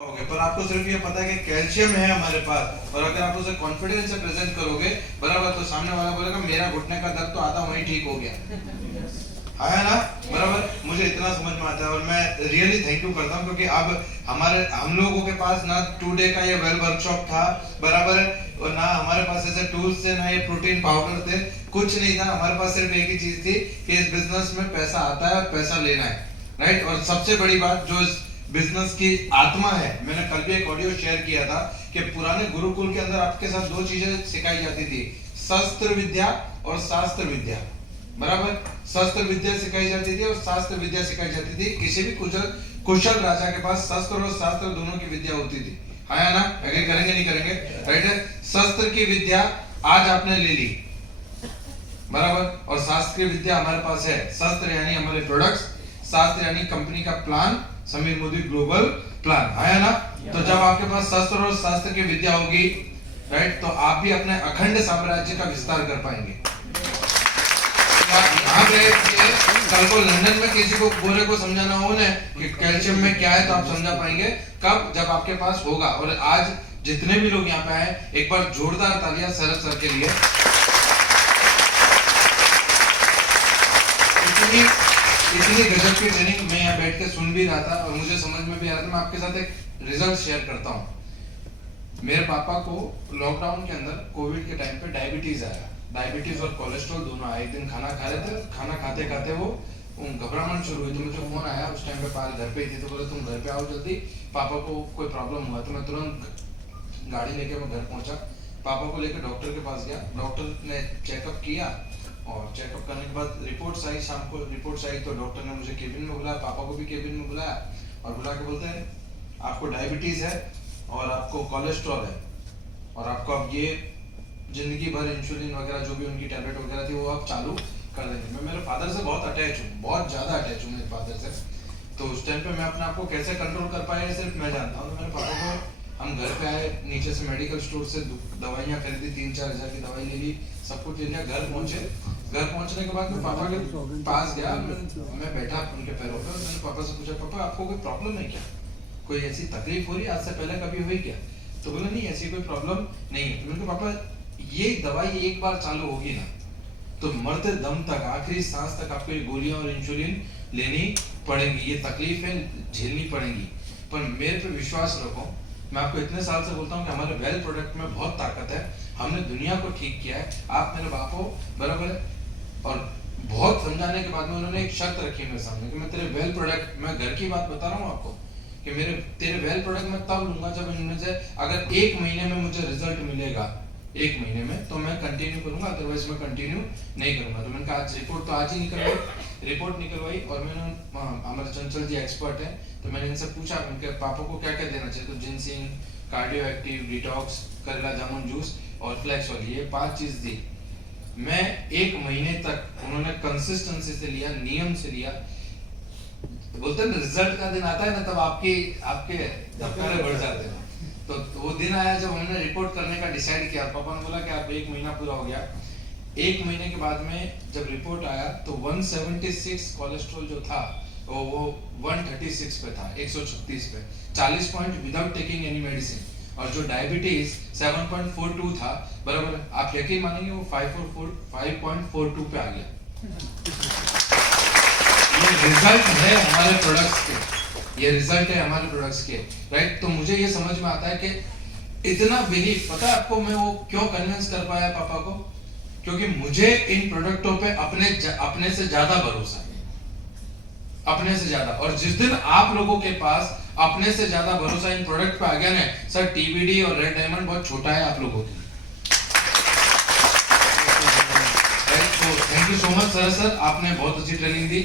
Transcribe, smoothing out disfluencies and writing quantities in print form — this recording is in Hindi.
पर आपको सिर्फ ये पता है कि कैल्शियम है हमारे पास, और अगर आप उसे कॉन्फिडेंस से प्रेजेंट करोगे बराबर, तो सामने वाला बोलेगा मेरा घुटने का दर्द तो आधा वहीं ठीक हो गया है ना बराबर। मुझे इतना समझ में आता है और मैं रियली थैंक यू करता हूँ, क्योंकि अब हम लोगों के पास ना 2 डे का ये वेल वर्कशॉप था बराबर, और ना हमारे पास ऐसे टूल्स थे, ना ये प्रोटीन पाउडर थे, कुछ नहीं था। हमारे पास सिर्फ एक ही चीज थी कि इस बिजनेस में पैसा आता है और पैसा लेना है, राइट। और सबसे बड़ी बात जो इस बिजनेस की आत्मा है, मैंने कल भी एक ऑडियो शेयर किया था कि पुराने गुरुकुल के अंदर आपके साथ 2 चीजें सिखाई जाती थी, शस्त्र विद्या और शास्त्र विद्या बराबर। शस्त्र विद्या सिखाई जाती थी और शास्त्र विद्या सिखाई जाती थी। किसी भी कुशल राजा के पास शस्त्र और शास्त्र दोनों की विद्या होती थी, है ना। अगर करेंगे नहीं करेंगे, राइट है। शस्त्र की विद्या आज आपने ले ली बराबर, और शास्त्र की विद्या हमारे पास है। शस्त्र यानी हमारे प्रोडक्ट्स, शास्त्र यानी कंपनी का plan, Sameer Modi global plan, है ना। तो जब आपके पास शस्त्र और शास्त्र की विद्या होगी, राइट, तो आप भी अपने अखंड साम्राज्य का विस्तार कर पाएंगे। कल को लंदन में किसी को गोरे को समझाना हो ना कि कैल्शियम में क्या है, तो आप समझा पाएंगे कब, जब आपके पास होगा। और आज जितने भी लोग यहाँ पे आए, एक बार जोरदार तालियां शरद सर के लिए। इतनी गजब की ट्रेनिंग मैं यहाँ बैठ के सुन भी रहा था और मुझे समझ में भी आ रहा था। मैं आपके साथ एक रिजल्ट शेयर करता हूँ। मेरे पापा को लॉकडाउन के अंदर कोविड के टाइम पे डायबिटीज आया, डायबिटीज और कोलेस्ट्रॉल दोनों आए। एक दिन खाना खा रहे थे, खाना खाते खाते वो घबराहट शुरू हुई, तो मुझे फोन आया। उस टाइम पे पाल घर पे ही थे, तो बोले तुम घर पे आओ जल्दी, पापा को कोई प्रॉब्लम हुआ। तो मैं तुरंत गाड़ी लेके मैं घर पहुंचा, पापा को लेकर डॉक्टर के पास गया। डॉक्टर ने चेकअप किया और चेकअप करने के बाद रिपोर्ट्स आई, शाम को रिपोर्ट्स आई, तो डॉक्टर ने मुझे केबिन में बुलाया, पापा को भी केबिन में बुलाया और बुला के बोलते हैं आपको डायबिटीज है और आपको कोलेस्ट्रॉल है, और आपको अब ये जिंदगी भर इंसुलिन वगैरह जो भी उनकी टैबलेट वगैरह थी वो आप चालू कर देंगे। मैं मेरे फादर से बहुत अटैच हूँ, बहुत ज्यादा अटैच हूँ मेरे फादर से। तो उस टाइम पे मैं अपने आप को कैसे कंट्रोल कर पाया सिर्फ मैं जानता हूँ। तो मेरे पापा को, हम घर पे आए, नीचे से मेडिकल स्टोर से दवाइयाँ खरीदी, 3-4 हजार की दवाई ले ली, सब कुछ ले लिया। घर पहुंचे, घर पहुंचने के बाद मैं पापा के पास गया, मैं बैठा उनके पैरों पर। मैंने पापा से पूछा, पापा आपको कोई प्रॉब्लम है क्या, कोई ऐसी तकलीफ हो रही है, आज से पहले कभी हुई क्या? तो बोले नहीं ऐसी कोई प्रॉब्लम नहीं है। तो मैंने कहा पापा ये दवाई एक बार चालू होगी ना, तो मरते दम तक, आखिरी सांस तक आपको ये गोलियां और इंसुलिन लेनी पड़ेंगी, ये तकलीफें झेलनी पड़ेंगी। पर मेरे पे विश्वास रखो, मैं आपको इतने साल से बोलता हूँ कि हमारे वेल प्रोडक्ट में बहुत ताकत है, हमने दुनिया को ठीक किया है। आप मेरे बाप हो बराबर है। और बहुत समझाने के बाद में उन्होंने एक शर्त रखी मेरे सामने कि मैं तेरे वेल प्रोडक्ट, मैं घर की बात बता रहा हूँ आपको, कि तेरे वेल प्रोडक्ट मैं तब लूंगा जब इनमें से अगर 1 महीने में मुझे रिजल्ट मिलेगा, 1 महीने में, तो मैं कंटिन्यू करूंगा, अदरवाइज मैं कंटिन्यू नहीं करूंगा। तो मैंने कहा आज रिपोर्ट तो आज ही निकलवाई, रिपोर्ट निकलवाई। और मैंने हमारे चंचल जी एक्सपर्ट है, तो मैंने इनसे पूछा उनके पापा को क्या क्या देना चाहिए। तो जिनसिंग, कार्डियो एक्टिव, डिटॉक्स, करेला जामुन जूस और फ्लैक्स ऑयल, ये 5 चीज दी। मैं 1 महीने तक, उन्होंने कंसिस्टेंसी से लिया, नियम से लिया। बोलते हैं रिजल्ट का दिन आता है ना, तब आपके धबकारे बढ़ जाते हैं। तो वो दिन आया जब हमने रिपोर्ट करने का डिसाइड किया। पापा ने बोला कि आप 1 महीना पूरा हो गया। 1 महीने के बाद में जब रिपोर्ट आया तो 176 कोलेस्ट्रॉल जो था वो 136 पे था, 136 पे, 40 point without taking any medicine. और जो डायबिटीज 7.42 था बराबर, आप यकीन मानेंगे वो 5.42 पे आ गया। ये रिजल्ट है हमारे प्रोडक्ट्स के, ये रिजल्ट है हमारे प्रोडक्ट्स के, राइट। तो मुझे ये समझ में आता है कि इतना बिलीव, पता है आपको मैं वो क्यों कन्विंस कर पाया पापा को, क्योंकि मुझे इन प्रोडक्टों पे अपने से ज्यादा भरोसा है, अपने से ज्यादा। और जिस दिन आप लोगों के पास अपने से ज्यादा भरोसा इन प्रोडक्ट पे आ गया ना सर, टीबीडी और रेड डायमंड बहुत छोटा है आप लोगों के लिए। Thank you so much sir, आपने बहुत अच्छी ट्रेनिंग दी।